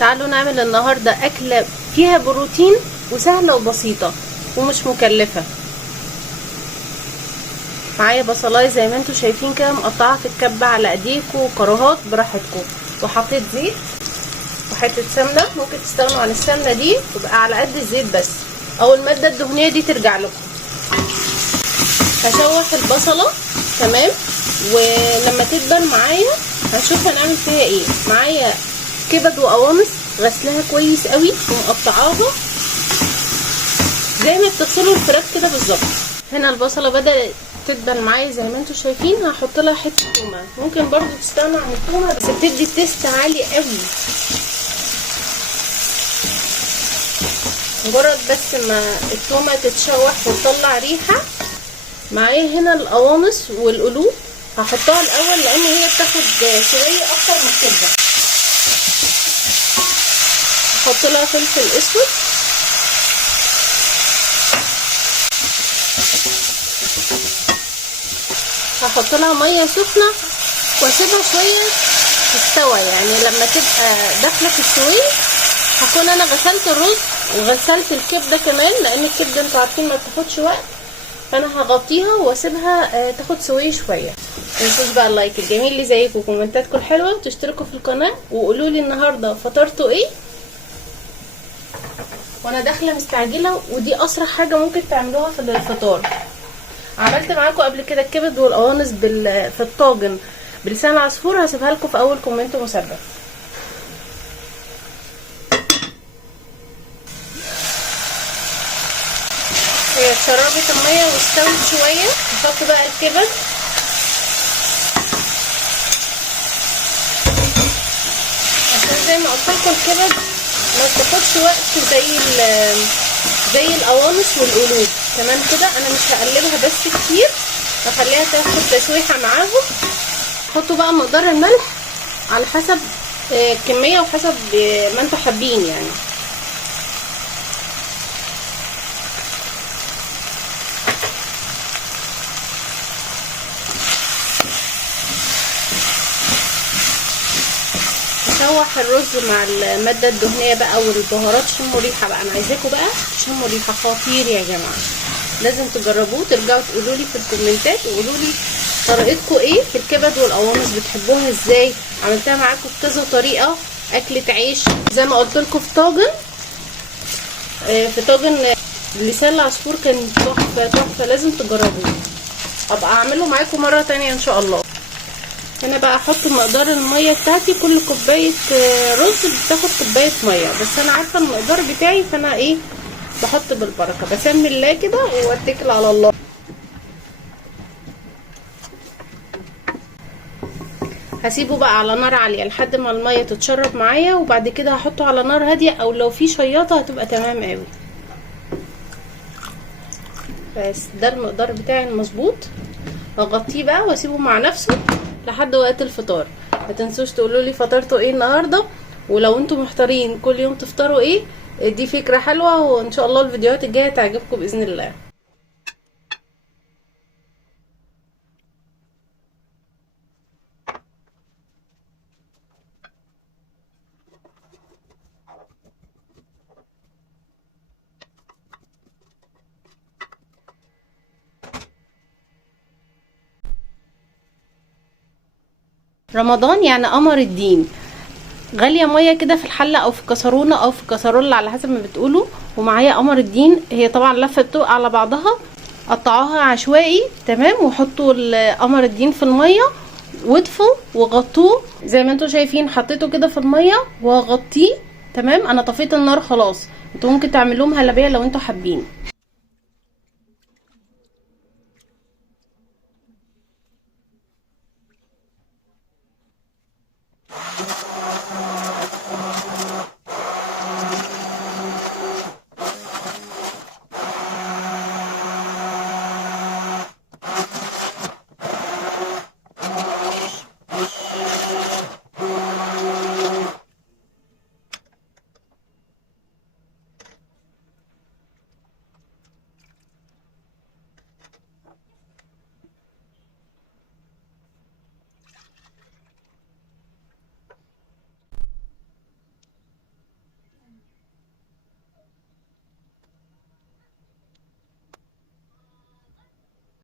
تعالوا نعمل النهارده اكله فيها بروتين وسهله وبسيطه ومش مكلفه. معايا بصلايه زي ما انتم شايفين كده مقطعه في الكبه على ايديكم وكراهات براحتكم، وحطيت زيت وحته سمنه. ممكن تستغنوا عن السمنه دي تبقى على قد الزيت بس، او الماده الدهنيه دي ترجع لكم. هشوح البصله تمام، ولما تدبل معايا هنشوف هنعمل فيها ايه. معايا كبد وقوانص غسلها كويس قوي ومقطعاها زي ما بتغسلوا الفراخ كده بالظبط. هنا البصله بدات تدبل معايا زي ما انتم شايفين. هحط لها حته تومه، ممكن برضو تستغنوا عن التومه بس بتدي تيست عالي قوي. مجرد بس ما التومه تتشوح وتطلع ريحه. معايا هنا القوانص والقلوب هحطها الاول لان هي بتاخد شويه اكتر من الكبده. هحط لها فلفل اسود، هحط لها ميه سخنه واسيبها شويه تستوي. يعني لما تبقى داخله في السويه هكون انا غسلت الرز وغسلت الكبده كمان، لان الكبده انتوا عارفين ما بتاخدش وقت. فانا هغطيها واسيبها تاخد سويه شويه. متنسوش بقى اللايك الجميل اللي زيكم وكومنتاتكم الحلوه وتشتركوا في القناه وقولوا لي النهارده فطرتوا ايه. وانا داخله مستعجله ودي اسرع حاجه ممكن تعملوها في الفطار. عملت معاكم قبل كده الكبد والقوانص في الطاجن بلسان العصفور، هسيبها لكم في اول كومنت مثبت. هي اتشربت الميه واستوت شويه. نحط بقى الكبد، عشان زي ما قلت لكم الكبد ما بتاخدش وقت زي القوانص والقلوب. تمام كده. انا مش هقلبها بس كتير، هخليها تاخد تشويحه معاهم. حطوا بقى مقدار الملح على حسب الكميه وحسب ما انتوا حابين يعني. نشوح الرز مع الماده الدهنيه بقى والبهارات. شموا ريحه بقى، انا عايزاكم بقى تشموا ريحه خطير يا جماعه. لازم تجربوه، ترجعوا تقولوا لي في الكومنتات وقولوا لي طريقتكم ايه في الكبد والقوانص، بتحبوها ازاي. عملتها معاكم بكذا طريقه. اكله عيش زي ما قلت لكم في طاجن لسان العصفور كان تحفه تحفه. لازم تجربوه. ابقى اعمله معاكم مره تانية ان شاء الله. هنا بقى احط مقدار الميه بتاعتي. كل كوبايه رز بتاخد كوبايه ميه، بس انا عارفه المقدار بتاعي فانا ايه بحط بالبركه. بسمي الله كده واتكل على الله. هسيبه بقى على نار عاليه لحد ما الميه تتشرب معايا، وبعد كده هحطه على نار هاديه، او لو في شياطه هتبقى تمام قوي. بس ده المقدار بتاعي المظبوط. هغطيه بقى واسيبه مع نفسه لحد وقت الفطار. ما تنسوش تقولوا لي فطرتوا ايه النهارده، ولو انتم محتارين كل يوم تفطروا ايه، دي فكره حلوه وان شاء الله الفيديوهات الجايه تعجبكم باذن الله. رمضان يعني قمر الدين. غاليه ميه كده في الحله او في كسرونه او في كسرولة على حسب ما بتقولوا. ومعايا قمر الدين، هي طبعا لفه بتبقى على بعضها. قطعوها عشوائي تمام، وحطوا قمر الدين في الميه وادفوا وغطوه زي ما انتم شايفين. حطيته كده في الميه وغطيه تمام. انا طفيت النار خلاص. انتوا ممكن تعملوه مهلبيه لو انتوا حابين.